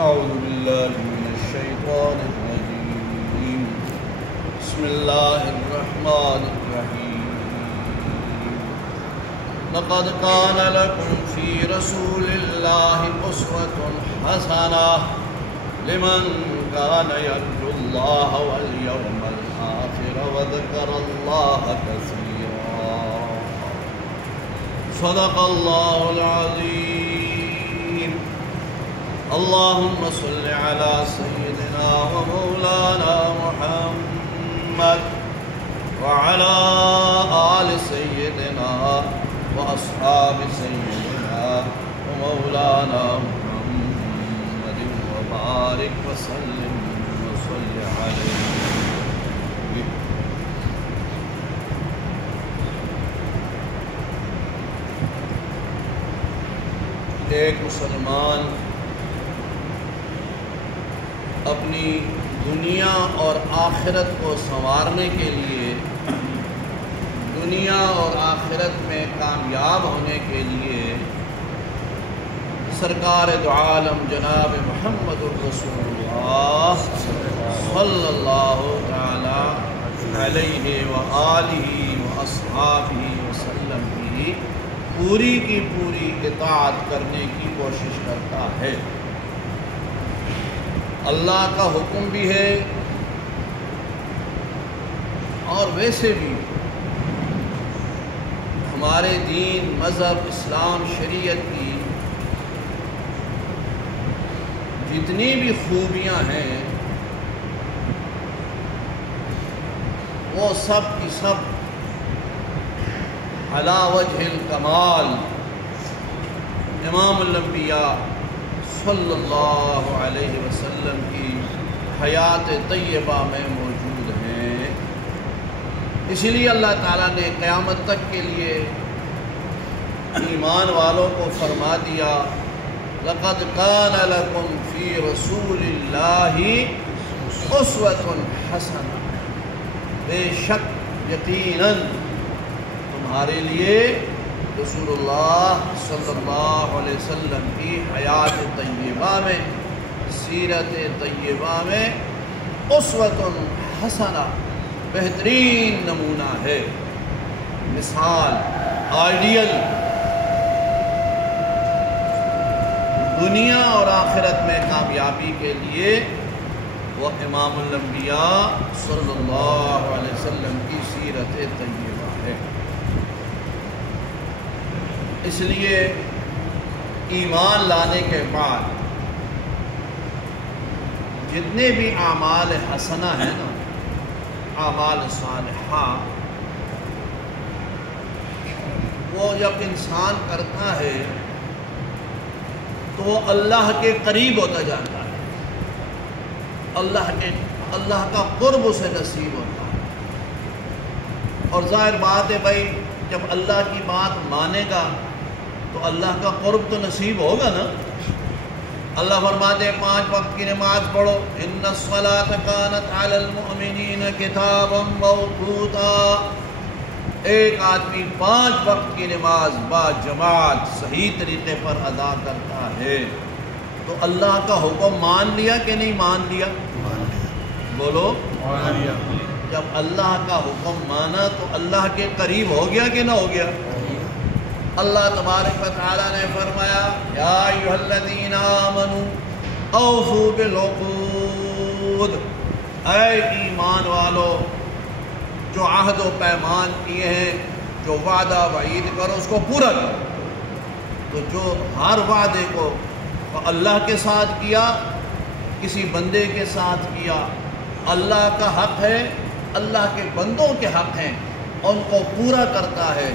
أعوذ بالله من الشيطان الرجيم بسم الله الرحمن الرحيم لقد كان لكم في رسول الله أسوة حسنة لمن كان يرجو الله واليوم الآخر وذكر الله كثيرا صدق الله العظيم اللهم صل على سيدنا ومولانا محمد وعلى آل سيدنا وأصحاب سيدنا ومولانا محمد وبارك وسلم وصل عليه. ایک مسلمان اپنی دنیا اور آخرت کو سنوارنے کے لیے، دنیا اور آخرت میں کامیاب ہونے کے لیے سرکار دو عالم جناب محمد الرسول اللہ صلی اللہ تعالی علیہ وآلہ واصحابہ وسلم کی پوری کی پوری اطاعت کرنے کی کوشش کرتا ہے۔ اللہ کا حکم بھی ہے اور ویسے بھی ہمارے دین، مذہب، اسلام، شریعت کی جتنی بھی خوبیاں ہیں وہ سب کی سب علی وجہ الکمال امام الانبیاء صلی اللہ علیہ وسلم کی حیات طیبہ میں موجود ہیں۔ اسی لیے اللہ تعالیٰ نے قیامت تک کے لیے ایمان والوں کو فرما دیا لَقَدْ كَانَ لَكُمْ فِي رَسُولِ اللَّهِ أُسْوَةٌ حَسَنَةٌ، بے شک یقیناً تمہارے لیے رسول اللہ صلی اللہ علیہ وسلم کی حیات طیبہ میں، سیرت طیبہ میں اسوۃ حسنہ بہترین نمونہ ہے، مثال، آئیڈیل۔ دنیا اور آخرت میں کامیابی کے لیے وہ امام الانبیاء صلی اللہ علیہ وسلم کی سیرت طیبہ ہے۔ اس لیے ایمان لانے کے بعد جتنے بھی اعمال حسنہ ہیں نا، اعمال صالحہ، وہ جب انسان کرتا ہے تو وہ اللہ کے قریب ہوتا جاتا ہے، اللہ کا قرب اسے نصیب ہوتا ہے۔ اور ظاہر بات ہے بھائی، جب اللہ کی بات مانے گا تو اللہ کا قرب تو نصیب ہوگا نا۔ اللہ فرماتے ہیں 5 وقت کی نماز پڑھو، ان الصلاۃ کانت علی المؤمنین کتابا موقوتا۔ ایک آدمی 5 وقت کی نماز با جماعت صحیح طریقے پر ادا کرتا ہے تو اللہ کا حکم مان لیا کہ نہیں مان لیا؟ بولو، مان لیا۔ جب اللہ کا حکم مانا تو اللہ کے قریب ہو گیا کہ نہ ہو گیا؟ اللہ تبارک و تعالیٰ نے فرمایا یا ایھا الذین آمنوا اوفوا بالعقود، اے ایمان والو جو عہد و پیمان کیے ہیں، جو وعدہ وعید کرو اس کو پورا کرو۔ تو جو ہر وعدے کو اللہ کے ساتھ کیا، کسی بندے کے ساتھ کیا، اللہ کا حق ہے، اللہ کے بندوں کے حق ہیں، ان کو پورا کرتا ہے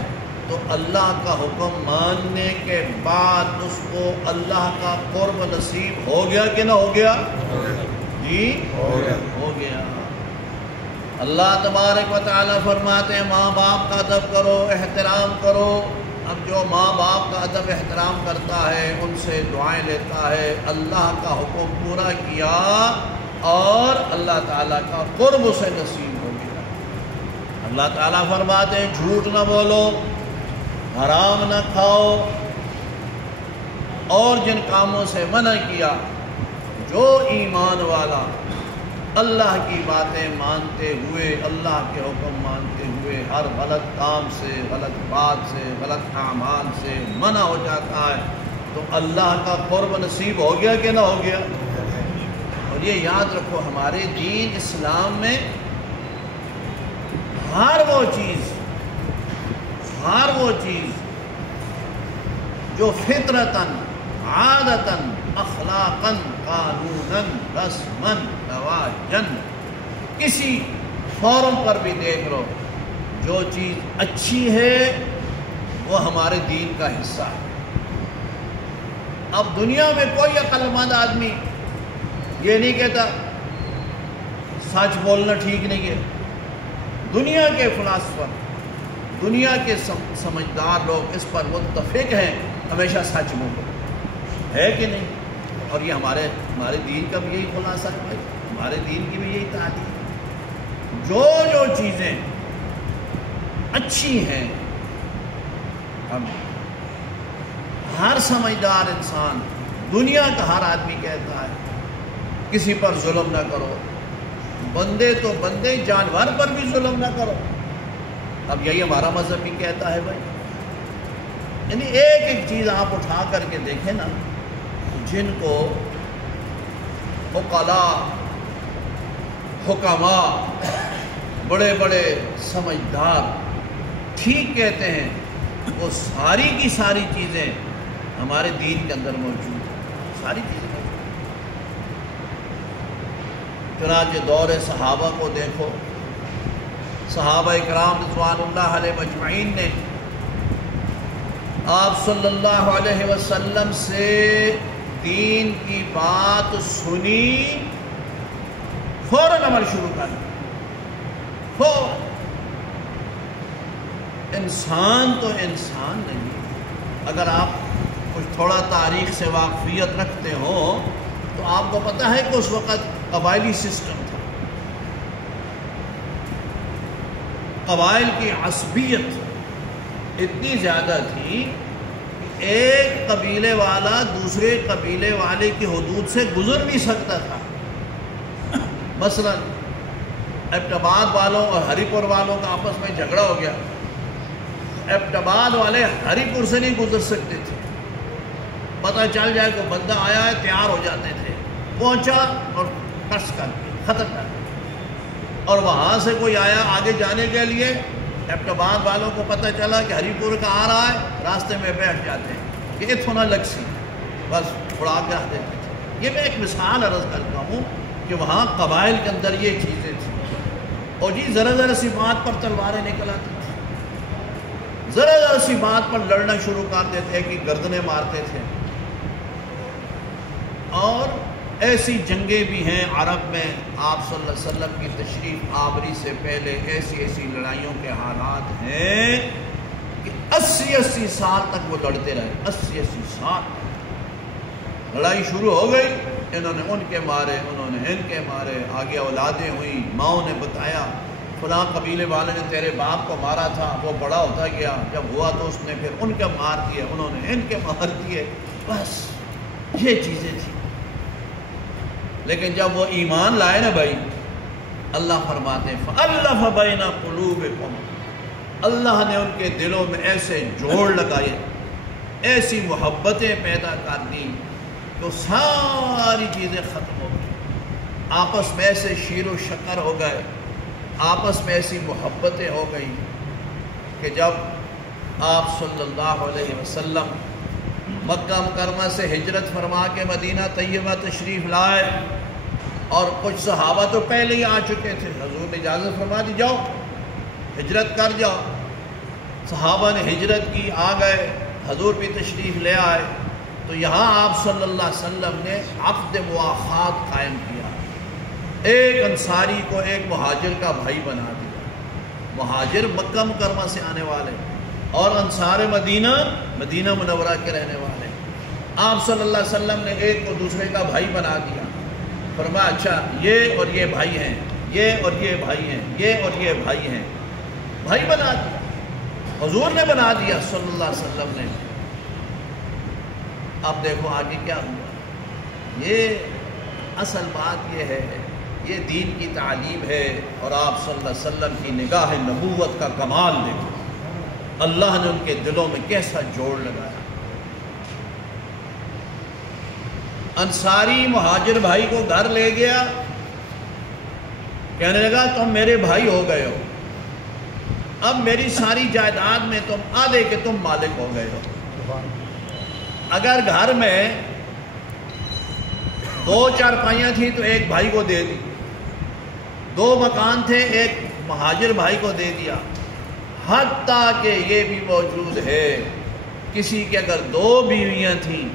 تو اللہ کا حکم ماننے کے بعد اس کو اللہ کا قرب نصیب ہو گیا کہ نہ ہو گیا؟ جی ہو گیا۔ اللہ تبارک و تعالیٰ فرماتے ہیں ماں باپ کا ادب کرو، احترام کرو۔ اب جو ماں باپ کا ادب احترام کرتا ہے، ان سے دعائیں لیتا ہے، اللہ کا حکم پورا کیا اور اللہ تعالیٰ کا قرب اسے نصیب ہو گیا۔ اللہ تعالیٰ فرماتے ہیں جھوٹ نہ بولو، حرام نہ کھاؤ، اور جن کاموں سے منع کیا جو ایمان والا اللہ کی باتیں مانتے ہوئے، اللہ کے حکم مانتے ہوئے ہر غلط کام سے، غلط بات سے، غلط اعمال سے منع ہو جاتا ہے تو اللہ کا قرب نصیب ہو گیا کہ نہ ہو گیا؟ اور یہ یاد رکھو، ہمارے دین اسلام میں ہر وہ چیز جو فطرتاً، عادتاً، اخلاقاً، قانوناً، رسماً، رواجاً، کسی فورم پر بھی دیکھ لو، جو چیز اچھی ہے وہ ہمارے دین کا حصہ ہے۔ اب دنیا میں کوئی عقل مند آدمی یہ نہیں کہتا سچ بولنا ٹھیک نہیں ہے۔ دنیا کے فلاسفر، دنیا کے سمجھدار لوگ اس پر متفق ہیں ہمیشہ سچ بولو، ہے کہ نہیں؟ اور یہ ہمارے دین کا بھی یہی خلاصہ ہے بھائی، ہمارے دین کی بھی یہی تعلیم ہے۔ جو چیزیں اچھی ہیں، ہم ہر سمجھدار انسان، دنیا کا ہر آدمی کہتا ہے کسی پر ظلم نہ کرو، بندے تو بندے، جانور پر بھی ظلم نہ کرو۔ اب یہی ہمارا مذہب بھی کہتا ہے بھائی۔ یعنی ایک ایک چیز آپ اٹھا کر کے دیکھیں نا، جن کو عقلاء، حکماء، بڑے بڑے سمجھدار ٹھیک کہتے ہیں، وہ ساری کی ساری چیزیں ہمارے دین کے اندر موجود ہیں، ساری چیزیں موجود ہیں۔ چنانچہ دور صحابہ کو دیکھو، صحابہ اکرام رضوان اللہ علیہ مجمعین نے آپ صلی اللہ علیہ وسلم سے دین کی بات سنی، فوراً عمل شروع کر دیا۔ فوراً۔ انسان تو انسان نہیں، اگر آپ کچھ تھوڑا تاریخ سے واقفیت رکھتے ہو تو آپ کو پتہ ہے کہ اس وقت قبائلی سسٹم تھا، قبائل کی عصبیت اتنی زیادہ تھی کہ ایک قبیلے والا دوسرے قبیلے والے کی حدود سے گزر نہیں سکتا تھا۔ مثلا ایبٹ آباد والوں اور ہری پور والوں کا آپس میں جھگڑا ہو گیا، ایبٹ آباد والے ہری پور سے نہیں گزر سکتے تھے، پتہ چل جائے کہ بندہ آیا ہے تیار ہو جاتے تھے، پہنچا اور کس کر کے ختم کر دیا۔ اور وہاں سے کوئی آیا آگے جانے کے لیے، ایبٹ آباد والوں کو پتہ چلا کہ ہری پور کا آ رہا ہے، راستے میں بیٹھ جاتے ہیں کہ اتنا لگ سی، بس اڑا کے رکھ دیتے تھے۔ یہ میں ایک مثال عرض کرتا ہوں کہ وہاں قبائل کے اندر یہ چیزیں تھیں۔ اور جی ذرا سی بات پر تلواریں نکل آتی تھیں، ذرا سی بات پر لڑنا شروع کر دیتے کہ گردنیں مارتے تھے۔ اور ایسی جنگیں بھی ہیں عرب میں، آپ صلی اللہ علیہ وسلم کی تشریف آوری سے پہلے ایسی لڑائیوں کے حالات ہیں کہ 80 سال تک وہ لڑتے رہے، 80 سال لڑائی شروع ہو گئی، انہوں نے ان کے مارے، انہوں نے ان کے مارے، آگے اولادیں ہوئیں، ماؤں نے بتایا فلاں قبیلے والے نے تیرے باپ کو مارا تھا، وہ بڑا ہوتا گیا، جب ہوا تو اس نے پھر ان کے مار دیے، انہوں نے ان کے مار دیے، بس یہ چیزیں تھیں۔ لیکن جب وہ ایمان لائے نا بھائی، اللہ فرماتے ہیں فَأَلَّفَ بَيْنَ قُلُوبِكُمْ، اللہ نے ان کے دلوں میں ایسے جوڑ لگائے، ایسی محبتیں پیدا کر دی تو ساری چیزیں ختم ہو گئی، آپس میں ایسے شیر و شکر ہو گئے، آپس میں ایسی محبتیں ہو گئی کہ جب آپ صلی اللہ علیہ وسلم مکہ مکرمہ سے ہجرت فرما کے مدینہ طیبہ تشریف لائے، اور کچھ صحابہ تو پہلے ہی آ چکے تھے، حضور نے اجازت فرما دی جاؤ ہجرت کر جاؤ، صحابہ نے ہجرت کی، آ گئے، حضور بھی تشریف لے آئے، تو یہاں آپ صلی اللہ علیہ وسلم نے عقد مواخات قائم کیا، ایک انصاری کو ایک مہاجر کا بھائی بنا دیا، مہاجر مکہ مکرمہ سے آنے والے اور انصار مدینہ منورہ کے رہنے والے، آپ صلی اللہ علیہ وسلم نے ایک کو دوسرے کا بھائی بنا دیا، فرمایا اچھا یہ اور یہ بھائی ہیں، یہ اور یہ بھائی ہیں، یہ اور یہ بھائی ہیں، بھائی بنا دیا، حضور نے بنا دیا صلی اللہ علیہ وسلم نے۔ اب دیکھو آگے کیا ہوا، یہ اصل بات یہ ہے، یہ دین کی تعلیم ہے، اور آپ صلی اللہ علیہ وسلم کی نگاہ نبوت کا کمال دیکھو، اللہ نے ان کے دلوں میں کیسا جوڑ لگایا۔ انصاری مہاجر بھائی کو گھر لے گیا، کہنے لگا تم میرے بھائی ہو گئے ہو، اب میری ساری جائیداد میں تم آدھے کے تم مالک ہو گئے ہو۔ اگر گھر میں 2 چارپائیاں تھیں تو ایک بھائی کو دے دی، 2 مکان تھے ایک مہاجر بھائی کو دے دیا، حتیٰ کہ یہ بھی موجود ہے کسی کے اگر 2 بیویاں تھیں،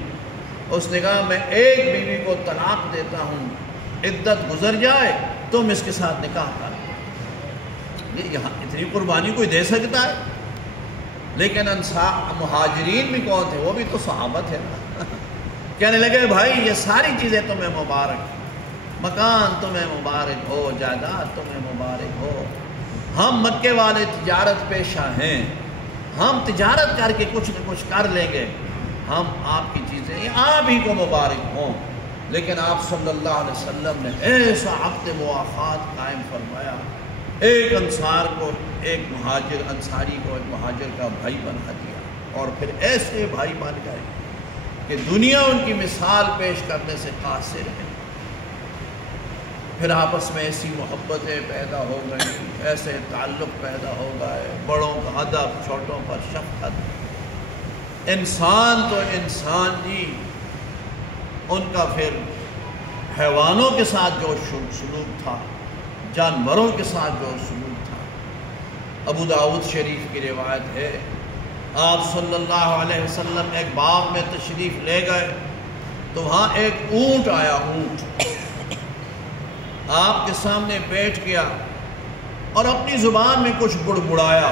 اس نے کہا میں ایک بیوی کو طلاق دیتا ہوں، عدت گزر جائے تم اس کے ساتھ نکاح کر۔ یہ یہاں اتنی قربانی کوئی دے سکتا ہے؟ لیکن مہاجرین بھی کون تھے؟ وہ بھی تو صحابہ تھے نا۔ کہنے لگے بھائی یہ ساری چیزیں تمہیں مبارک، مکان تمہیں مبارک ہو، جائیداد تمہیں مبارک ہو، ہم مکے والے تجارت پیشہ ہیں، ہم تجارت کر کے کچھ نہ کچھ کر لیں گے، ہم آپ کی چیزیں یہ آپ ہی کو مبارک ہوں۔ لیکن آپ صلی اللہ علیہ وسلم نے ایسا عقد موافات قائم فرمایا، ایک انصار کو ایک مہاجر، انصاری کو ایک مہاجر کا بھائی بنا دیا، اور پھر ایسے بھائی بن گئے کہ دنیا ان کی مثال پیش کرنے سے قاصر ہے۔ پھر آپس میں ایسی محبتیں پیدا ہو گئیں، ایسے تعلق پیدا ہو گئے، بڑوں کا ادب، چھوٹوں پر شفقت۔ انسان تو انسان جی، ان کا پھر حیوانوں کے ساتھ جو سلوک تھا، جانوروں کے ساتھ جو سلوک تھا۔ ابو داؤد شریف کی روایت ہے، آپ صلی اللہ علیہ وسلم ایک باغ میں تشریف لے گئے تو وہاں ایک اونٹ آیا، اونٹ آپ کے سامنے بیٹھ گیا اور اپنی زبان میں کچھ بڑبڑایا،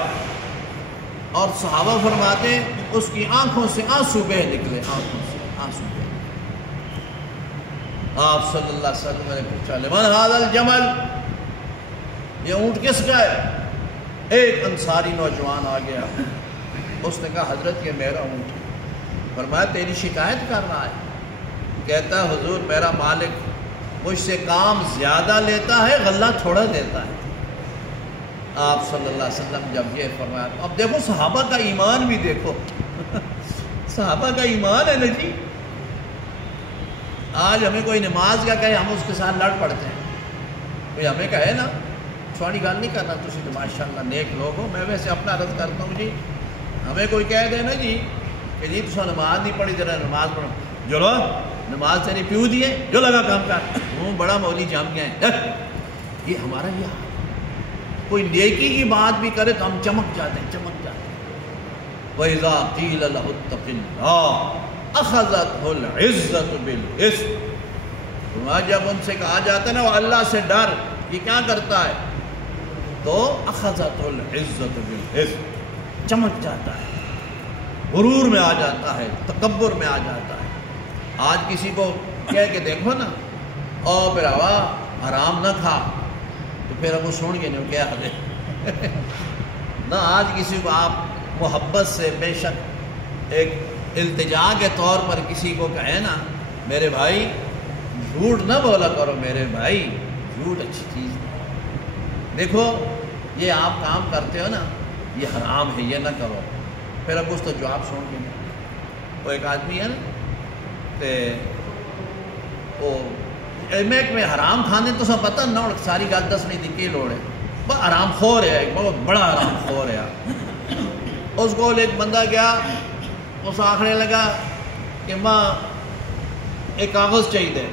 اور صحابہ فرماتے اس کی آنکھوں سے آنسو بہہ نکلے، آنکھوں سے آنسو بہہ۔ آپ صلی اللہ علیہ وسلم نے پوچھا لمن ھذا الجمل، یہ اونٹ کس کا ہے؟ ایک انصاری نوجوان آ گیا، اس نے کہا حضرت یہ میرا اونٹ ہے۔ فرمایا تیری شکایت کر رہا ہے؟ کہتا ہے حضور میرا مالک مجھ سے کام زیادہ لیتا ہے، غلہ تھوڑا دیتا ہے۔ آپ صلی اللہ علیہ وسلم جب یہ فرمایا، اب دیکھو صحابہ کا ایمان بھی دیکھو، صحابہ کا ایمان ہے نا جی۔ آج ہمیں کوئی نماز کا کہے ہم اس کے ساتھ لڑ پڑتے ہیں، کوئی ہمیں کہے نا چھوڑی گل نہیں کرنا، تسی تو ماشاءاللہ نیک لوگ ہو، میں ویسے اپنا رد کرتا ہوں جی، ہمیں کوئی کہہ دے نا جی کہ جی تو نماز نہیں پڑھی، ذرا نماز پڑھو، چلو نماز تیری پیو دیے جو لگا کام کر، وہ بڑا مولی جام گیا ہے۔ یہ ہمارا یہ حال، کوئی نیکی کی بات بھی کرے تو ہم چمک جاتے ہیں، چمک جاتے ہیں۔ وَإِذَا قِيلَ لَهُ اتَّقِ اللَّهَ أَخَذَتْهُ الْعِزَّةُ بِالْإِثْمِ، جب ان سے کہا جاتا ہے نا وہ اللہ سے ڈر، یہ کیا کرتا ہے؟ تو أَخَذَتْهُ الْعِزَّةُ بِالْإِثْمِ، چمک جاتا ہے، غرور میں آ جاتا ہے، تکبر میں آ جاتا ہے۔ آج کسی کو کہہ کے دیکھو نا، او براوا حرام نہ کھا، تو پھر اب وہ سن کے نہیں کیا حال نہ آج کسی کو آپ محبت سے بے شک ایک التجا کے طور پر کسی کو کہیں نا میرے بھائی جھوٹ نہ بولا کرو، میرے بھائی جھوٹ اچھی چیز نہیں، دیکھو یہ آپ کام کرتے ہو نا یہ حرام ہے، یہ نہ کرو، پھر اب اس تو جواب سن کے نہیں۔ وہ ایک آدمی ہے نا تے وہ ایک میں حرام کھانے تو سب پتہ نہ ساری گل دس نہیں دی کی لوڑ ہے، بس حرام خور ہے، ایک بہت بڑا حرام خور ہے۔ اس کو ایک بندہ گیا، اس آخنے لگا کہ ماں ایک کاغذ چاہیے،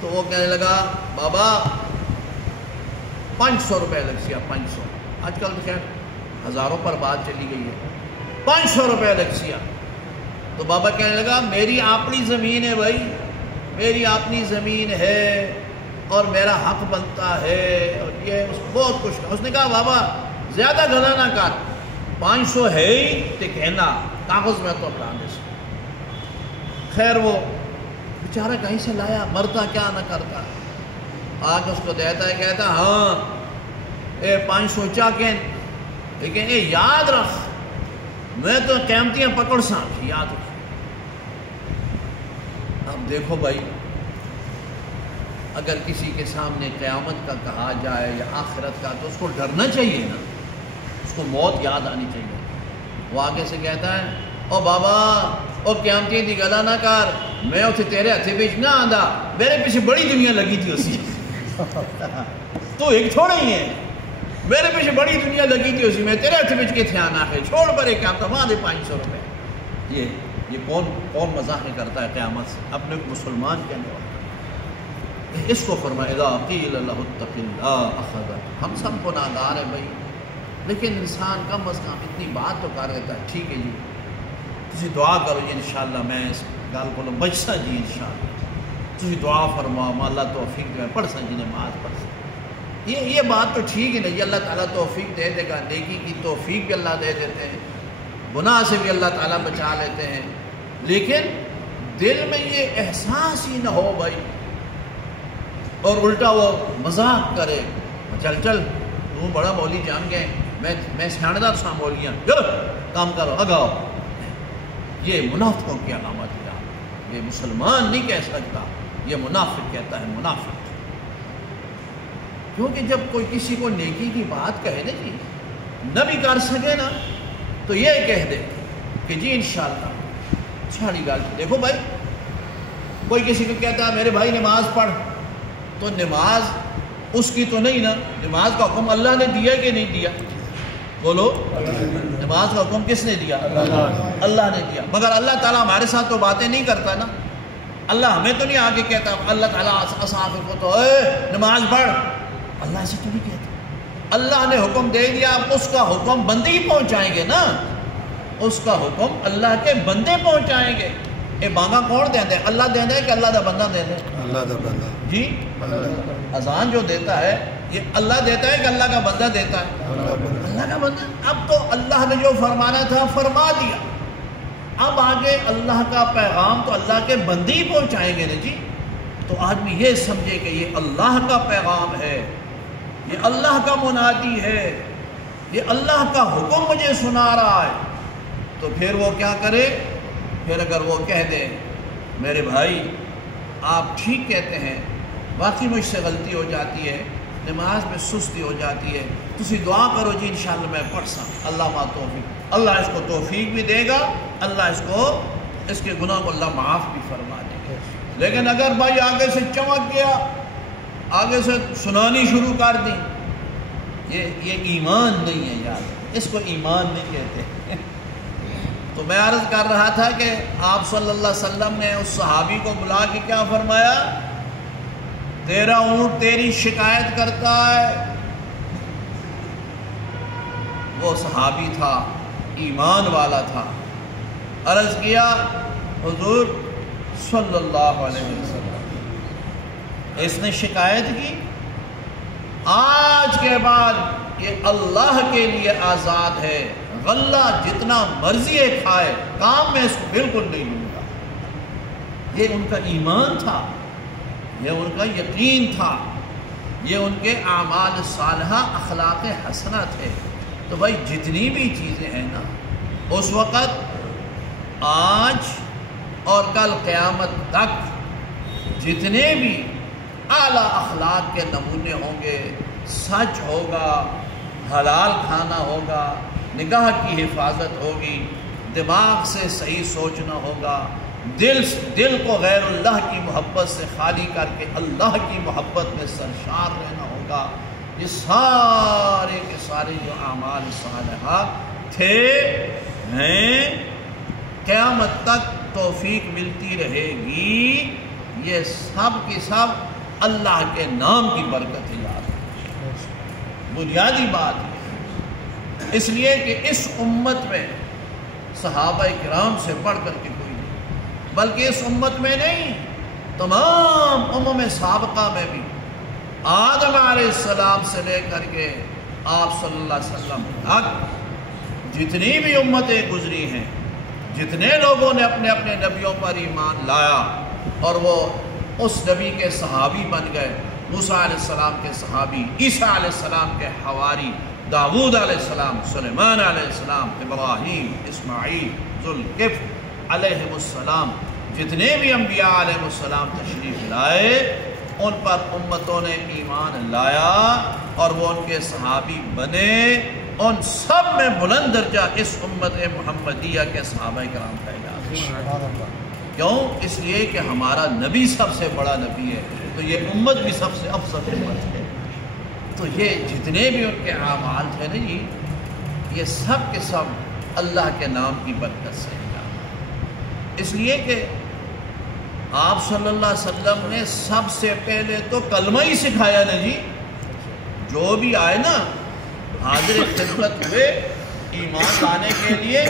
تو وہ کہنے لگا بابا 500 روپے لگ سیا، 500، آج کل تو خیر ہزاروں پر بات چلی گئی ہے، 500 روپے لگ سیا۔ تو بابا کہنے لگا میری اپنی زمین ہے بھائی، میری اپنی زمین ہے اور میرا حق بنتا ہے، اور یہ بہت کچھ کہا۔ اس نے کہا بابا زیادہ گلا نہ کر، 500 ہے ہی تے کہنا کاغذ میں تو اپنا دے سکتا۔ خیر وہ بیچارہ کہیں سے لایا، مرتا کیا نہ کرتا، آج اس کو دیتا ہے، کہتا ہاں اے 500 چاکیں، لیکن اے یاد رکھ میں تو قیمتیاں پکڑ سا، یاد رکھ۔ اب دیکھو بھائی اگر کسی کے سامنے قیامت کا کہا جائے یا آخرت کا تو اس کو ڈرنا چاہیے نا، اس کو موت یاد آنی چاہیے۔ وہ آگے سے کہتا ہے او بابا او قیامتی دی گلا نہ کر، میں اتنے تیرے ہاتھے بیچ نہ آندا، میرے پیچھے بڑی دنیا لگی تھی اسی تو ایک تھوڑا ہی ہے، میرے پیچھے بڑی دنیا لگی تھی اسی میں تیرے ہاتھے بیچ کے تھے آنا ہے، چھوڑ پر ایک کام تھا وہاں دے 500 روپے۔ یہ کون مزاح کرتا ہے قیامت سے؟ اپنے مسلمان کے اندر اس کو فرمائے اذا قیل لہ اتق اللہ اخذہ۔ ہم سب گناہ گار ہیں بھائی، لیکن انسان کم از کم اتنی بات تو کر دیتا ہے، ٹھیک ہے جی تسی دعا کرو جی انشاءاللہ میں اس گل کو بچسا جی انشاءاللہ، تسی دعا فرماؤ میں اللہ توفیق دے پڑھ سا جی نماز پڑھ سا، یہ بات تو ٹھیک ہے نا جی، اللہ تعالیٰ توفیق دے دے گا، نیکی کی توفیق بھی اللہ دے دیتے ہیں، گناہ سے بھی اللہ تعالیٰ بچا لیتے ہیں، لیکن دل میں یہ احساس ہی نہ ہو بھائی، اور الٹا وہ مذاق کرے، چل تو بڑا مولی جان گئے، میں سیاندہ سا مولیاں چلو کام کرو اگاؤ۔ یہ منافقوں کی علامت ہے، یہ مسلمان نہیں کہہ سکتا، یہ منافق کہتا ہے، منافق۔ کیونکہ جب کوئی کسی کو نیکی کی بات کہے نا جی، نہ بھی کر سکے نا تو یہ کہہ دے کہ جی انشاءاللہ چھاڑی گال۔ دیکھو بھائی کوئی کسی کو کہتا ہے میرے بھائی نماز پڑھ، تو نماز اس کی تو نہیں نا، نماز کا حکم اللہ نے دیا کہ نہیں دیا؟ بولو، نماز کا حکم کس نے دیا؟ اللہ نے دیا، مگر اللہ تعالیٰ ہمارے ساتھ تو باتیں نہیں کرتا نا، اللہ ہمیں تو نہیں آگے کہتا، اللہ تعالیٰ اصحاب کو تو اے نماز پڑھ، اللہ ایسے تو نہیں کہتا، اللہ نے حکم دے دیا، اب اس کا حکم بندے ہی پہنچائیں گے نا، اس کا حکم اللہ کے بندے پہنچائیں گے۔ اے بانگا کون دیں دے؟ اللہ دیں دے کہ اللہ دا بندہ دیں دے؟ اللہ دا بندہ جی، اذان جو دیتا ہے یہ اللہ دیتا ہے کہ اللہ کا بندہ دیتا ہے؟ اللہ کا بندہ۔ اب تو اللہ نے جو فرمانا تھا فرما دیا، اب آگے اللہ کا پیغام تو اللہ کے بندے ہی پہنچائیں گے نا جی، تو آدمی یہ سمجھے کہ یہ اللہ کا پیغام ہے، یہ اللہ کا منادی ہے، یہ اللہ کا حکم مجھے سنا رہا ہے، تو پھر وہ کیا کرے؟ پھر اگر وہ کہہ دے میرے بھائی آپ ٹھیک کہتے ہیں، واقعی مجھ سے غلطی ہو جاتی ہے، نماز میں سستی ہو جاتی ہے، تسی دعا کرو جی انشاءاللہ میں پڑھ سا، اللہ ما توفیق، اللہ اس کو توفیق بھی دے گا، اللہ اس کے گناہ کو اللہ معاف بھی فرما دے گا۔ لیکن اگر بھائی آگے سے چمک گیا، آگے سے سنانی شروع کر دی، یہ ایمان نہیں ہے یار، اس کو ایمان نہیں کہتے۔ تو میں عرض کر رہا تھا کہ آپ صلی اللہ علیہ وسلم نے اس صحابی کو بلا کے کیا فرمایا؟ تیرا اونٹ تیری شکایت کرتا ہے۔ وہ صحابی تھا، ایمان والا تھا، عرض کیا حضور صلی اللہ علیہ وسلم اس نے شکایت کی، آج کے بعد یہ اللہ کے لیے آزاد ہے، غلہ جتنا مرضی ہے کھائے، کام میں اس کو بالکل نہیں لوں گا۔ یہ ان کا ایمان تھا، یہ ان کا یقین تھا، یہ ان کے اعمال صالحہ اخلاق حسنہ تھے۔ تو بھائی جتنی بھی چیزیں ہیں نا، اس وقت آج اور کل قیامت تک جتنے بھی اعلیٰ اخلاق کے نمونے ہوں گے، سچ ہوگا، حلال کھانا ہوگا، نگاہ کی حفاظت ہوگی، دماغ سے صحیح سوچنا ہوگا، دل کو غیر اللہ کی محبت سے خالی کر کے اللہ کی محبت میں سرشار رہنا ہوگا، یہ سارے کے سارے جو اعمال صالحہ تھے ہیں، قیامت تک توفیق ملتی رہے گی، یہ سب کی سب اللہ کے نام کی برکت ہے یاد، بنیادی بات ہے۔ اس لیے کہ اس امت میں صحابہ کرام سے بڑھ کر کے کوئی نہیں، بلکہ اس امت میں نہیں، تمام امم سابقہ میں بھی آدم علیہ السلام سے لے کر کے آپ صلی اللہ علیہ وسلم تک جتنی بھی امتیں گزری ہیں، جتنے لوگوں نے اپنے اپنے نبیوں پر ایمان لایا اور وہ اس نبی کے صحابی بن گئے، موسیٰ علیہ السلام کے صحابی، عیسیٰ علیہ السلام کے حواری، داؤد علیہ السلام، سلیمان علیہ السلام، ابراہیم، اسماعیل، ذوالکفل علیہ السلام، جتنے بھی انبیاء علیہ السلام تشریف لائے، ان پر امتوں نے ایمان لایا اور وہ ان کے صحابی بنے. ان سب میں بلند درجہ اس امت محمدیہ کے صحابہ کرام کا اعزاز. کیوں؟ اس لیے کہ ہمارا نبی سب سے بڑا نبی ہے، تو یہ امت بھی سب سے افضل امت ہے. تو یہ جتنے بھی ان کے اعمال تھے نا جی، یہ سب کے سب اللہ کے نام کی برکت سے. اس لیے کہ آپ صلی اللہ علیہ وسلم نے سب سے پہلے تو کلمہ ہی سکھایا نا جی. جو بھی آئے نا حاضر خدمت ہوئے ایمان لانے کے لیے،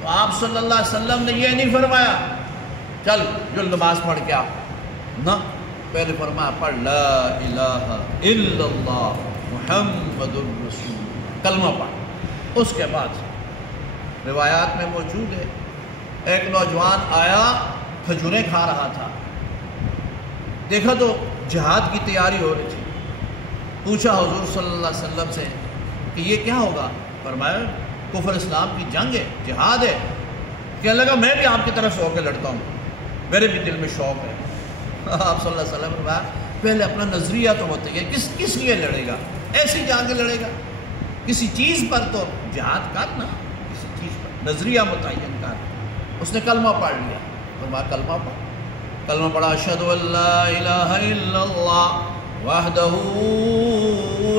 تو آپ صلی اللہ علیہ وسلم نے یہ نہیں فرمایا چل جو نماز پڑھ کے آ، نہ، پہلے فرمایا پڑھ لا الہ الا اللہ محمد الرسول، کلمہ پڑھ. اس کے بعد روایات میں موجود ہے ایک نوجوان آیا، کھجوریں کھا رہا تھا، دیکھا تو جہاد کی تیاری ہو رہی تھی. پوچھا حضور صلی اللہ علیہ وسلم سے کہ یہ کیا ہوگا؟ فرمایا کفر اسلام کی جنگ ہے، جہاد ہے. کہنے لگا میں بھی آپ کی طرف سے ہو کے لڑتا ہوں، میرے بھی دل میں شوق ہے. آپ صلی اللہ علیہ وسلم نے فرمایا پہلے اپنا نظریہ تو ہوتا ہے، کس لیے لڑے گا؟ ایسی جا کے لڑے گا؟ کسی چیز پر تو جہاد کر نا، کسی چیز پر نظریہ متعین کر. اس نے کلمہ پڑھ لیا. فرمایا کلمہ پڑھ. کلمہ پڑھا اشہد ان لا الہ الا اللہ وحدہ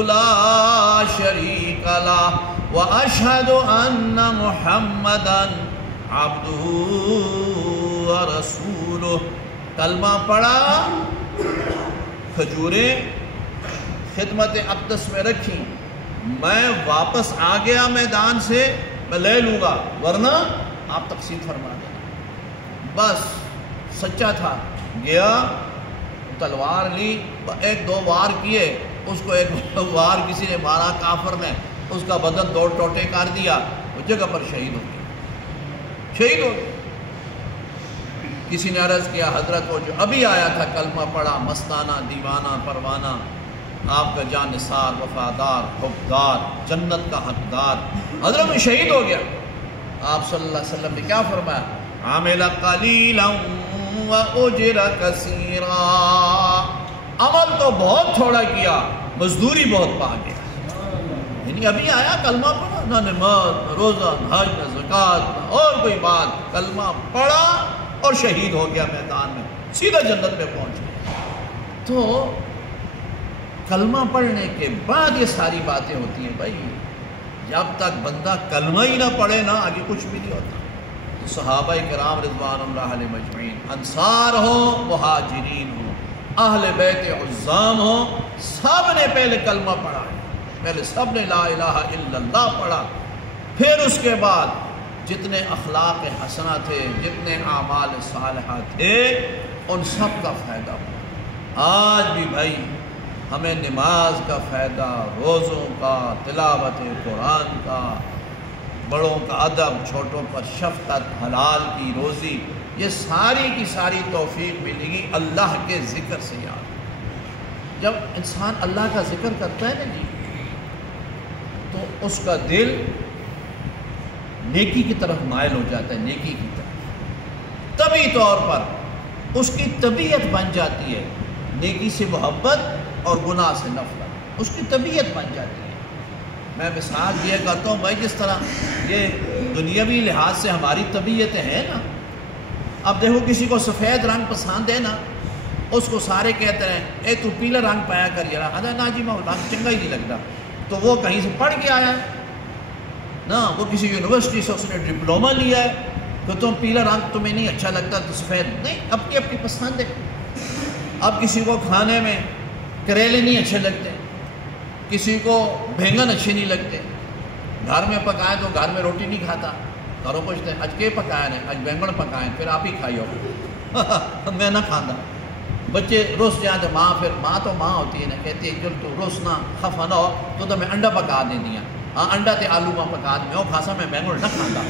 لا شریک لہ واشہد ان محمدا عبدہ ورسولہ. کلمہ پڑھا، کھجوریں خدمت اقدس میں رکھی، میں واپس آ گیا میدان سے، میں لے لوں گا ورنہ آپ تقسیم فرما دینا. بس سچا تھا، گیا تلوار لی، ایک دو وار کیے، اس کو ایک وار کسی نے مارا کافر نے، اس کا بدن دو ٹوٹے کر دیا، وہ جگہ پر شہید ہو گیا. شہید ہو گیا. کسی نے عرض کیا حضرت وہ جو ابھی آیا تھا کلمہ پڑھا، مستانہ دیوانہ پروانہ، آپ کا جان نثار وفادار حقدار جنت کا حقدار، حضرت میں شہید ہو گیا. آپ صلی اللہ علیہ وسلم نے کیا فرمایا؟ عمل قلیلا واجر کثیرا. عمل تو بہت تھوڑا کیا، مزدوری بہت پا گیا. یعنی ابھی آیا کلمہ پڑھا، نہ نماز نہ روزہ نہ حج نہ زکوٰۃ نہ اور کوئی بات، کلمہ پڑھا اور شہید ہو گیا میدان میں، سیدھا جنت میں پہنچ گیا. تو کلمہ پڑھنے کے بعد یہ ساری باتیں ہوتی ہیں بھائی. جب تک بندہ کلمہ ہی نہ پڑھے نا آگے کچھ بھی نہیں ہوتا. تو صحابہ کرام رضوان اللہ علیہ مجمعین، انصار ہوں مہاجرین ہوں اہل بیت عظام ہوں، سب نے پہلے کلمہ پڑھا ہے. پہلے سب نے لا الہ الا اللہ پڑھا. پھر اس کے بعد جتنے اخلاق حسنہ تھے، جتنے اعمال صالحہ تھے، ان سب کا فائدہ ہوا. آج بھی بھائی ہمیں نماز کا فائدہ، روزوں کا، تلاوت قرآن کا، بڑوں کا ادب، چھوٹوں پر شفقت، حلال کی روزی، یہ ساری کی ساری توفیق ملے گی اللہ کے ذکر سے. یاد جب انسان اللہ کا ذکر کرتا ہے نا جی، تو اس کا دل نیکی کی طرف مائل ہو جاتا ہے، نیکی کی طرف. طبعی طور پر اس کی طبیعت بن جاتی ہے نیکی سے محبت اور گناہ سے نفرت، اس کی طبیعت بن جاتی ہے. میں مثال یہ کرتا ہوں بھائی، جس طرح یہ دنیاوی لحاظ سے ہماری طبیعتیں ہیں نا. اب دیکھو کسی کو سفید رنگ پسند ہے نا، اس کو سارے کہتے ہیں اے تو پیلا رنگ پایا کر یار، ادا نا جی میں رنگ چنگا ہی نہیں لگتا. تو وہ کہیں سے پڑھ کے آیا ہے نا، وہ کسی یونیورسٹی سے اس نے ڈپلوما لیا ہے، تو تم پیلا رنگ تمہیں نہیں اچھا لگتا تو سفید نہیں، اپنی اپنی پسند ہے. اب کسی کو کھانے میں کریلے نہیں اچھے لگتے، کسی کو بینگن اچھے نہیں لگتے. گھر میں پکائے تو گھر میں روٹی نہیں کھاتا، گھروں پوچھتے ہیں آج کے پکائے ہیں، آج بینگن پکائے، پھر آپ ہی کھائیو میں نہ کھانا. بچے روس جاتے، ماں پھر ماں تو ماں ہوتی ہے نا، کہتی ہے چل تو روس نہ خفا نہ ہو تو میں انڈا پکا دے دیا، ہاں انڈا تے آلو ماں پکا دیں، وہ کھاسا میں بینگن نہ کھاتا.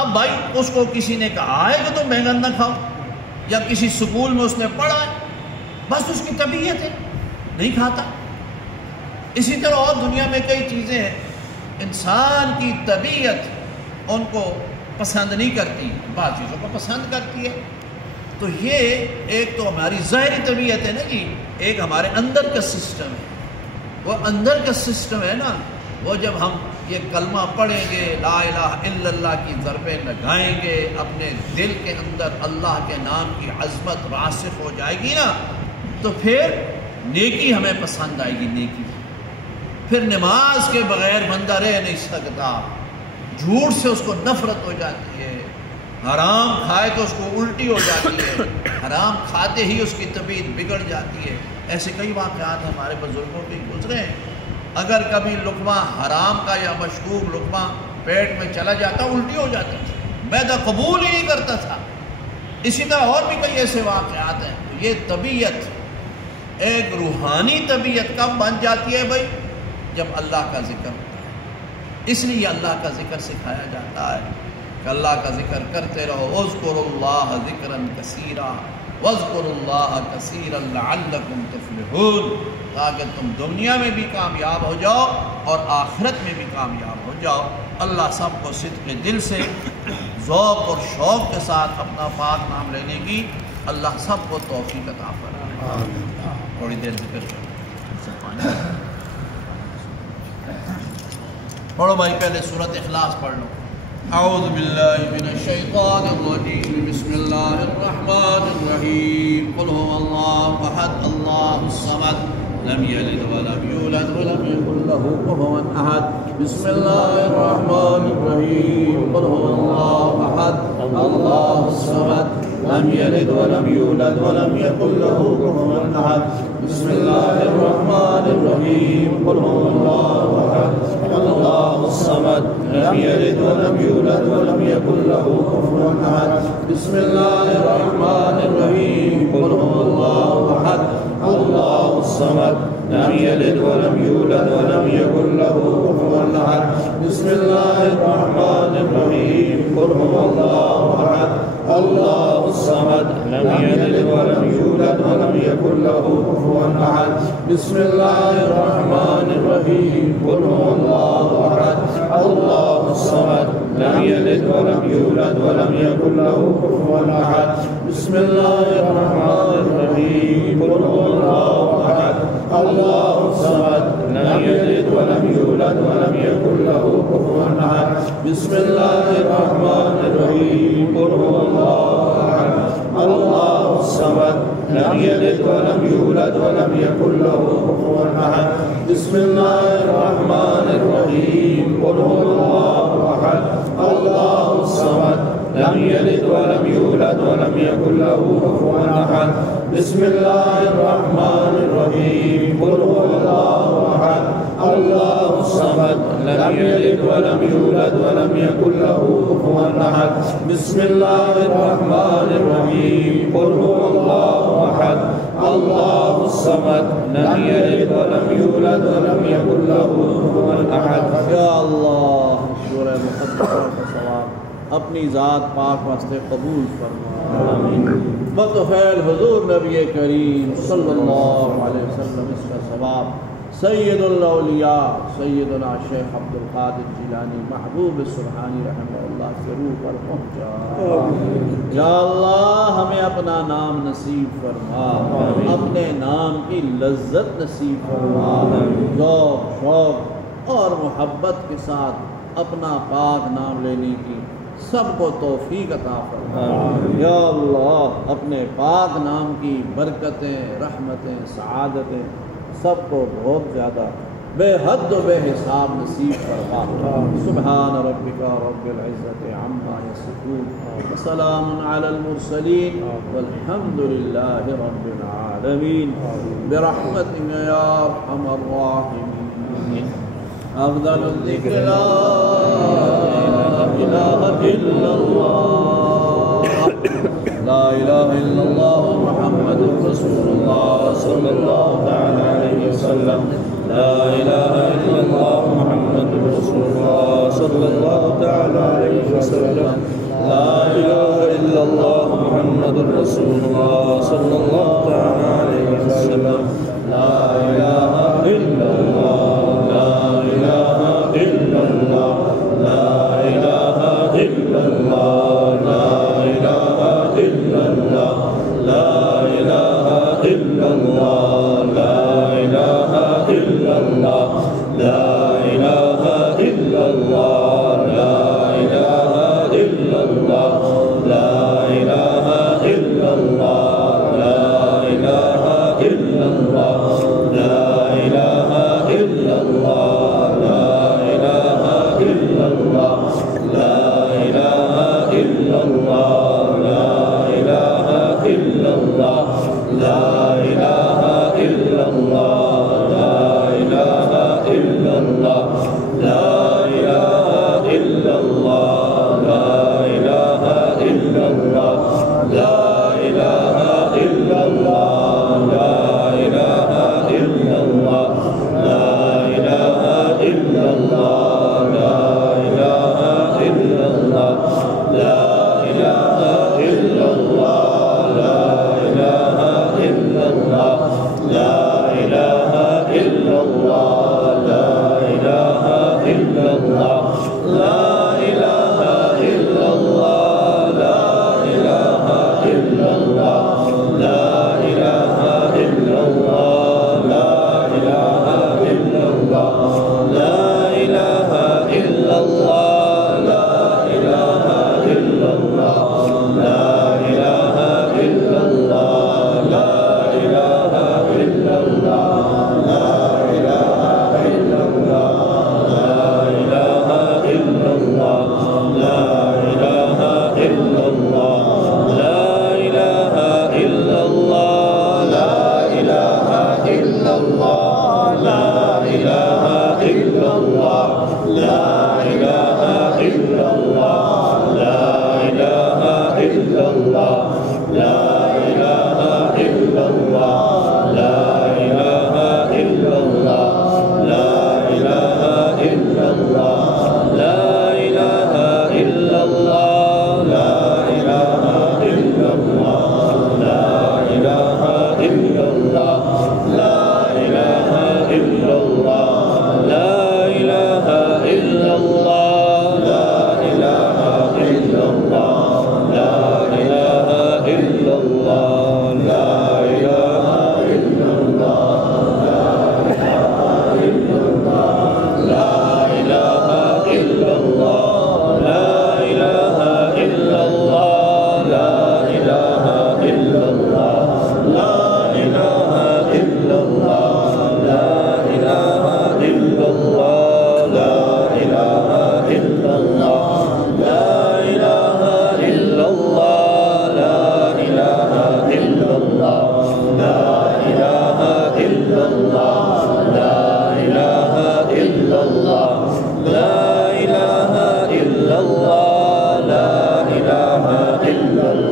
اب بھائی اس کو کسی نے کہا ہے کہ تم بینگن نہ کھاؤ، یا کسی سکول میں اس نے پڑھا ہے، بس اس کی طبیعت ہے نہیں کھاتا. اسی طرح اور دنیا میں کئی چیزیں ہیں، انسان کی طبیعت ان کو پسند نہیں کرتی، بعض چیزوں کو پسند کرتی ہے. تو یہ ایک تو ہماری ظاہری طبیعت ہے نا جی، ایک ہمارے اندر کا سسٹم ہے. وہ اندر کا سسٹم ہے نا، وہ جب ہم یہ کلمہ پڑھیں گے، لا الہ الا اللہ کی ضربیں لگائیں گے، اپنے دل کے اندر اللہ کے نام کی عظمت راسخ ہو جائے گی نا، تو پھر نیکی ہمیں پسند آئے گی. نیکی پھر نماز کے بغیر بندہ رہ نہیں سکتا، جھوٹ سے اس کو نفرت ہو جاتی ہے، حرام کھائے تو اس کو الٹی ہو جاتی ہے، حرام کھاتے ہی اس کی طبیعت بگڑ جاتی ہے. ایسے کئی واقعات ہمارے بزرگوں کے گزرے ہیں. اگر کبھی لقمہ حرام کا یا مشکوک لقمہ پیٹ میں چلا جاتا الٹی ہو جاتی تھی، معدہ قبول ہی نہیں کرتا تھا. اسی طرح اور بھی کئی ایسے واقعات ہیں. تو یہ طبیعت ایک روحانی طبیعت کب بن جاتی ہے بھائی؟ جب اللہ کا ذکر ہوتا ہے. اس لیے اللہ کا ذکر سکھایا جاتا ہے کہ اللہ کا ذکر کرتے رہو. اذکروا اللہ ذکرا کثیرا واذکروا اللہ کثیرا لعلکم تفلحون، تاکہ تم دنیا میں بھی کامیاب ہو جاؤ اور آخرت میں بھی کامیاب ہو جاؤ. اللہ سب کو صدق دل سے ذوق اور شوق کے ساتھ اپنا پاک نام لینے کی اللہ سب کو توفیق عطا فرمائے. تھوڑی دیر ذکر کرو. پڑھو بھائی، پہلے سورۃ اخلاص پڑھ لو. اعوذ باللہ من الشیطان الرجیم، بسم اللہ الرحمن الرحیم. قل هو اللہ احد اللہ الصمد لم یلد ولم یولد ولم یکن له کفوا احد. بسم اللہ الرحمن الرحیم. قل هو اللہ احد اللہ الصمد لم یلد ولم یولد ولم یکن له کفوا احد. بسم اللہ الرحمن الرحیم. قل هو اللہ احد اللہ الصمد لم یلد ولم یولد ولم یکن له کفوا احد. بسم اللہ الرحمن الرحیم. قل هو اللہ احد اللہ الصمد لم یلد ولم یولد ولم یکن له کفوا احد. بسم اللہ الرحمن الرحیم. قل هو اللہ احد اللہ الصمد لم یلد ولم یولد ولم یکن له کفوا احد. بسم اللہ الرحمن الرحیم. قل هو اللہ احد اللہ الصمد لم یلد ولم یولد ولم یکن له کفوا احد. بسم اللہ الرحمن الرحیم. قل هو اللہ احد اللہ الصمد لم یلد ولم یولد ولم یکن له کفوا احد. بسم اللہ الرحمن الرحیم. قل هو اللہ احد اللہ الصمد لم یلد ولم یولد ولم یکن له کفوا احد. بسم اللہ الرحمن الرحیم. قل هو اللہ احد اللہ الصمد لم یلد ولم یولد ولم یکن له کفوا احد. بسم اللہ الرحمن الرحیم. قل هو اللہ احد اللہ الصمد لم یلد ولم یولد ولم یکن له کفوا احد. بسم اللہ الرحمن الرحیم. قل هو اللہ احد اللہ الصمد لم یلد ولم یولد ولم یکن له کفوا احد. یا اللہ سورہ مقدسہ کا ثواب اپنی ذات پاک واسطے قبول فرما. آمین. بطفیل حضور نبی کریم صلی اللہ علیہ وسلم اس کا ثواب سید الاولیاء سیدنا شیخ عبد القادر جیلانی محبوب سبحانی رحمہ اللہ کے روح پر پہنچا. یا اللہ ہمیں اپنا نام نصیب فرما، اپنے نام کی لذت نصیب فرما، ذوق شوق اور محبت کے ساتھ اپنا پاک نام لینے کی سب کو توفیق عطا فرما. یا اللہ اپنے پاک نام کی برکتیں، رحمتیں، سعادتیں سب کو بہت زیادہ بے حد و بے حساب نصیب فرما. سبحان ربک رب العزت عما یصفون وسلام علی المرسلین والحمد للہ رب العالمین. برحمتک یا ارحم الراحمین. افضل الذکر لا الہ الا اللہ لا الہ الا اللہ محمد رسول اللہ صلی اللہ تعالی علیہ وسلم. لا الہ الا اللہ محمد رسول اللہ صلی اللہ تعالی علیہ وسلم. لا الہ الا اللہ محمد رسول اللہ صلی اللہ تعالی علیہ وسلم. لا الہ الا اللہ لا الہ الا اللہ لا الہ الا اللہ لا الہ الا اللہ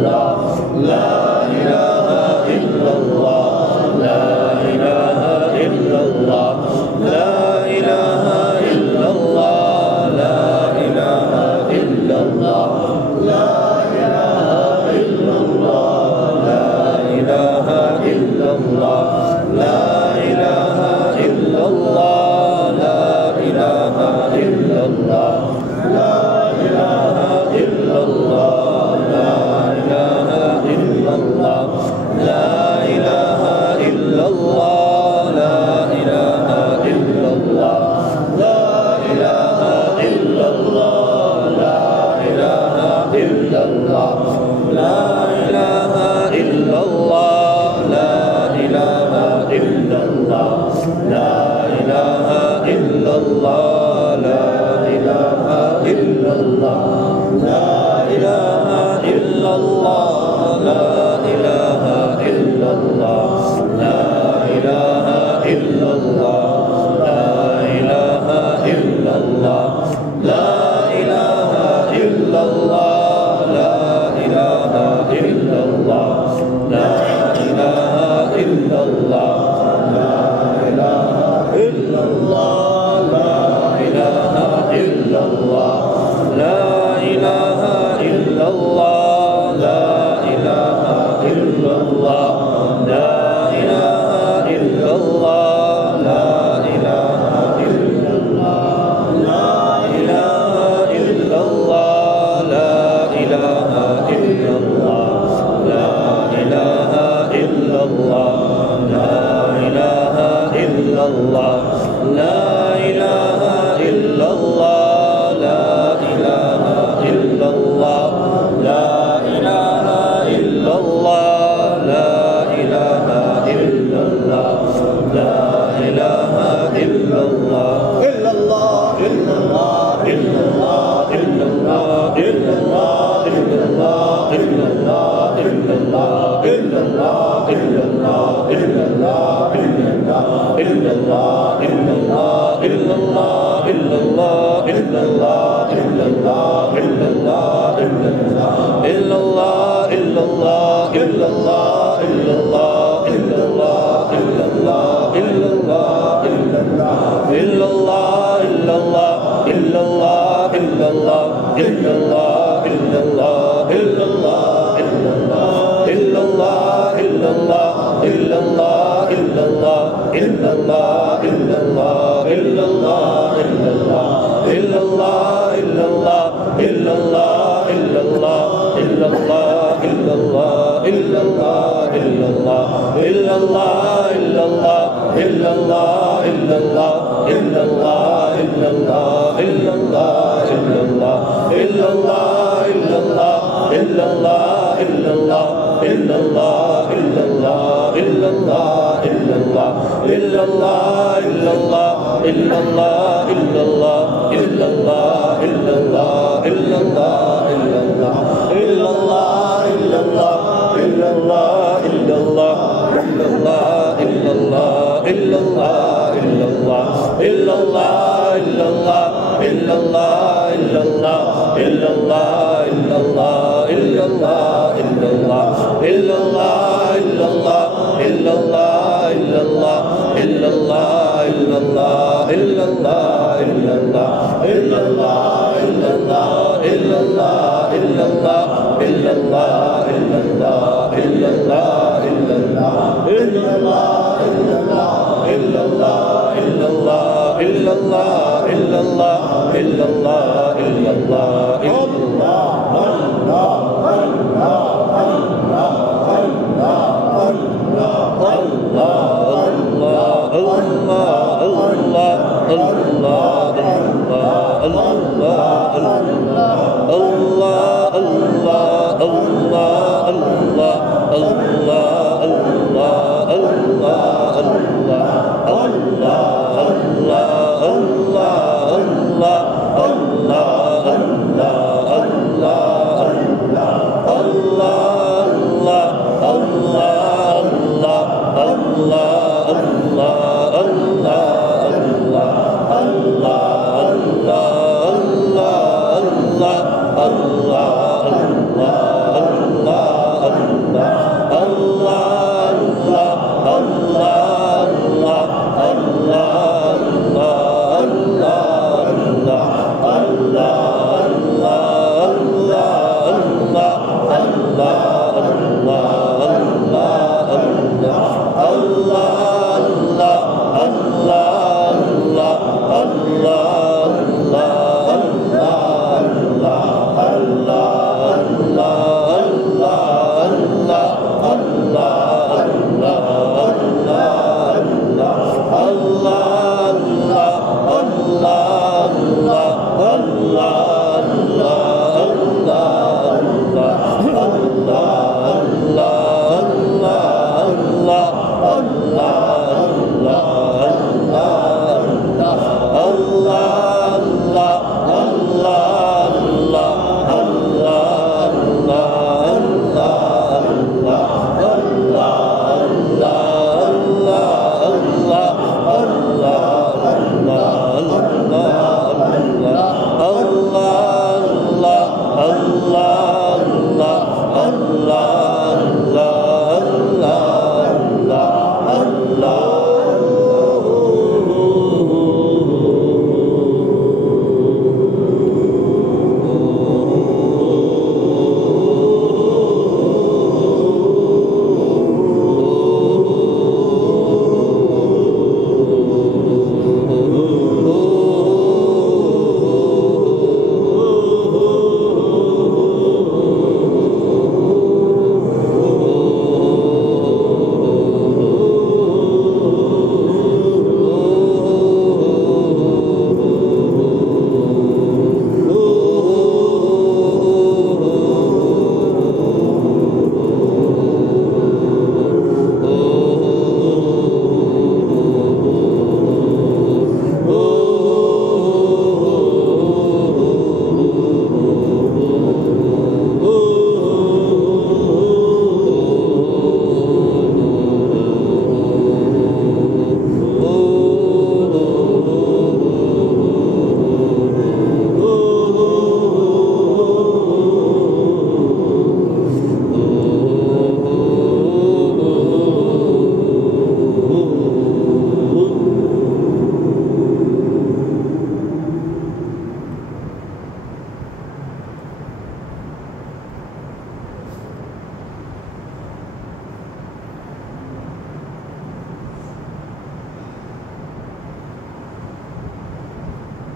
Allah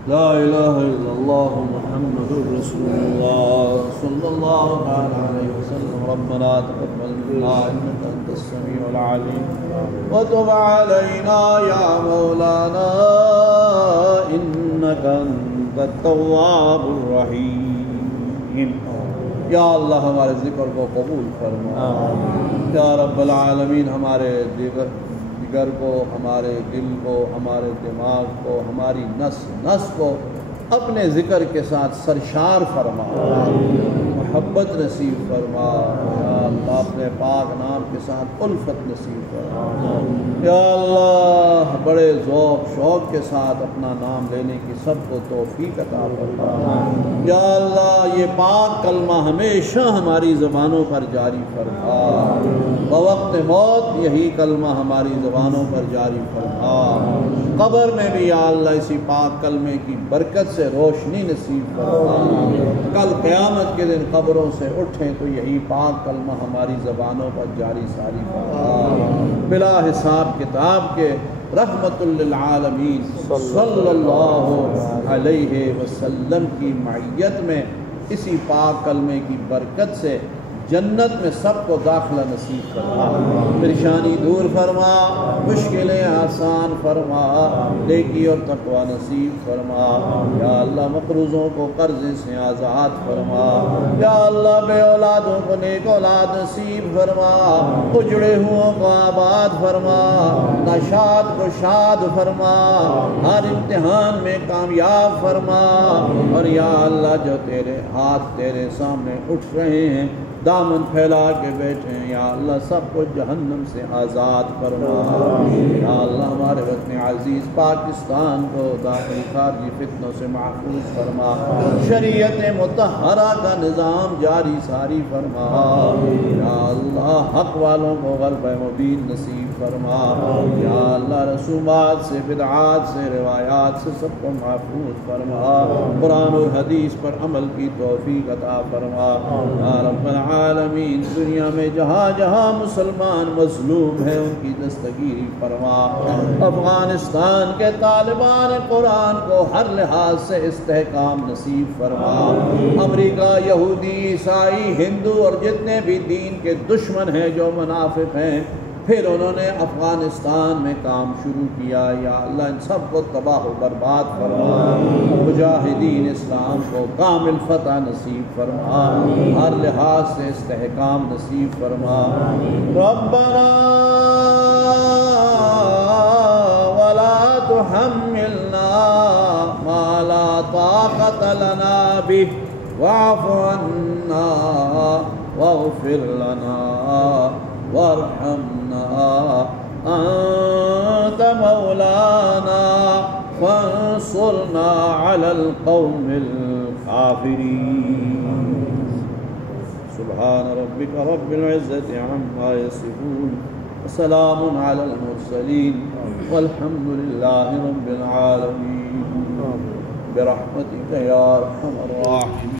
لا الہ الا اللہ محمد رسول اللہ صلی اللہ علیہ وسلم ربنا تقبل منا انک انت السمیع العلیم وتب علینا یا مولانا انک انت التواب الرحیم. یا اللہ ہمارے ذکر کو قبول فرما. یا رب العالمین ہمارے جگر کو، ہمارے دل کو، ہمارے دماغ کو، ہماری نس نس کو اپنے ذکر کے ساتھ سرشار فرما، محبت نصیب فرما. یا اللہ اپنے پاک نام کے ساتھ الفت نصیب فرما. یا اللہ بڑے ذوق شوق کے ساتھ اپنا نام لینے کی سب کو توفیق عطا فرما. یا اللہ یہ پاک کلمہ ہمیشہ ہماری زبانوں پر جاری فرما، بوقت موت یہی کلمہ ہماری زبانوں پر جاری فرما. قبر میں بھی یا اللہ اسی پاک کلمے کی برکت سے روشنی نصیب فرما. کل قیامت کے دن قبروں سے اٹھیں تو یہی پاک کلمہ ہماری زبانوں پر جاری ساری فرما. بلا حساب کتاب کے رحمت للعالمین صلی اللہ علیہ وسلم کی معیت میں اسی پاک کلمے کی برکت سے جنت میں سب کو داخلہ نصیب فرما. پریشانی دور فرما، مشکلیں آسان فرما، نیکی اور تقوی نصیب فرما. یا اللہ مقروضوں کو قرضے سے آزاد فرما. یا اللہ بے اولادوں کو نیک اولاد نصیب فرما، اجڑے ہوئوں کو آباد فرما، نشاد کو شاد فرما، ہر امتحان میں کامیاب فرما. اور یا اللہ جو تیرے ہاتھ تیرے سامنے اٹھ رہے ہیں، دامن پھیلا کے بیٹھے ہیں، یا اللہ سب کو جہنم سے آزاد فرما. یا اللہ ہمارے وطن عزیز پاکستان کو داخلی خارجی فتنوں سے محفوظ فرما. شریعت مطہرہ کا نظام جاری ساری فرما. یا اللہ حق والوں کو غلبہ مبین نصیب فرما. یا اللہ رسومات سے، بدعات سے، روایات سے سب کو محفوظ فرما. قرآن اور حدیث پر عمل کی توفیق عطا فرما. یا رب العالمین دنیا میں جہاں جہاں مسلمان مظلوم ہیں ان کی دستگیری فرما. افغانستان کے طالبان قرآن کو ہر لحاظ سے استحکام نصیب فرما. امریکہ، یہودی، عیسائی، ہندو اور جتنے بھی دین کے دشمن ہیں جو منافق ہیں، پھر انہوں نے افغانستان میں کام شروع کیا، یا اللہ ان سب کو تباہ و برباد فرما. مجاہدین اسلام کو کامل فتح نصیب فرما، ہر لحاظ سے استحکام نصیب فرما. ربنا ولا تحملنا ما لا طاقة لنا به واعف عنا واغفر لنا وارحمنا أنت مولانا فانصرنا على القوم الكافرين. سبحان ربك رب العزة عما يصفون وسلام على المرسلين والحمد لله رب العالمين برحمتك يا أرحم الراحمين.